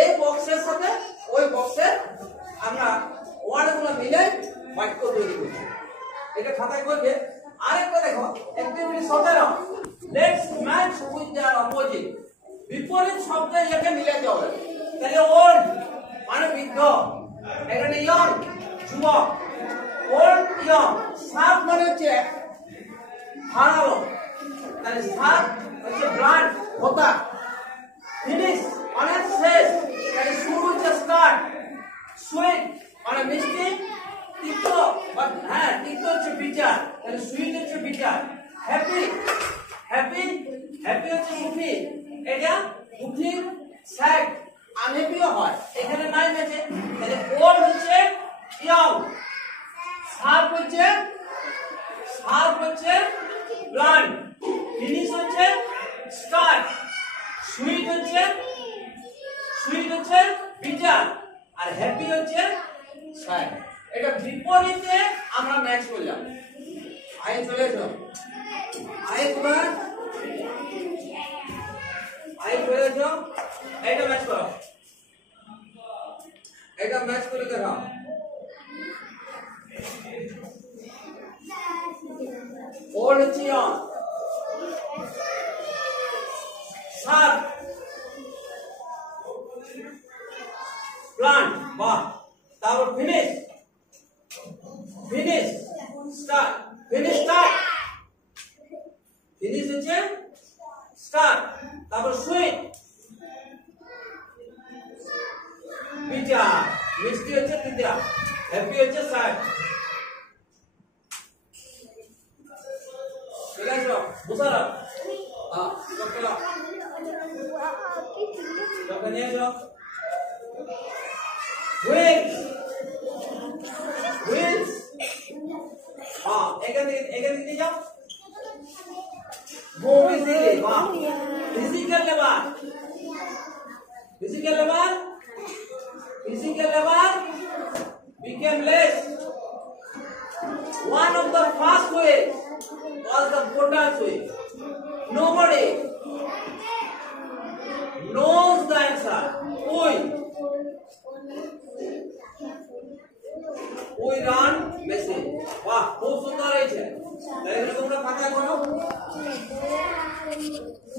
এই বক্সের সাথে ওই বক্সের আমরা ওয়ার্ডগুলো মিলে বাক্য তৈরি করব। এটা খাতায় করবে। আরেকটা দেখো অ্যাক্টিভিটি 17 let's match with there opposite. বিপরীত শব্দ এটাকে মিলাতে হবে। তাহলে ওল্ড মানে বৃদ্ধ, এখানে ইয়ং যুবক, ওল্ড ইয়ং। সাপ মানে হচ্ছে হারালো, তাহলে সাপ হচ্ছে ব্লাড হোতা। ফিনিশ মানে শেষ, তাহলে শুরু হচ্ছে স্টার্ট। সুইট মানে মিষ্টি, তিক্ত হ্যাঁ তিক্ত হচ্ছে বিটার, তাহলে সুইট হচ্ছে বিটার। হ্যাপি হ্যাপি হ্যাপি হচ্ছে সুখী, এটা সুখী। স্যাড আনহ্যাপিও হয়, এখানে নাই আছে। তাহলে ওল্ড হচ্ছে ইয়ং, সাপ হচ্ছে ব্লাড, ফিনিশ হচ্ছে স্টার্ট, সুইট হচ্ছে বিটার, আর হ্যাপি হচ্ছে স্যাড। এটা বিপরীতে আমরা ম্যাচ করলাম। আই চলে এসো, আই তোমার আই চলে এসো, এটা ম্যাচ করো, এটা ম্যাচ করে দেখাও। ওল্ড হচ্ছে ইয়ং, সাপ প্লান্ট বাহ, তারপর ফিনিশ স্টার্ট, ফিনিশ হচ্ছে স্টার্ট, তারপর সুইট বিটা, মিষ্টি হচ্ছে তিতা, হ্যাপি হচ্ছে স্যাড। ঠিক আছে বুঝারা? হ্যাঁ চলো চলো নিয়ে যাও। হুইলস हाँ एगे दिखे जाओ। वो फिजिकली वाह, physical labour became less. One of the first ways was the voters way. Nobody knows the answer. We run message. वाह खूब सुंदर है। তোমরা খাতায় করো।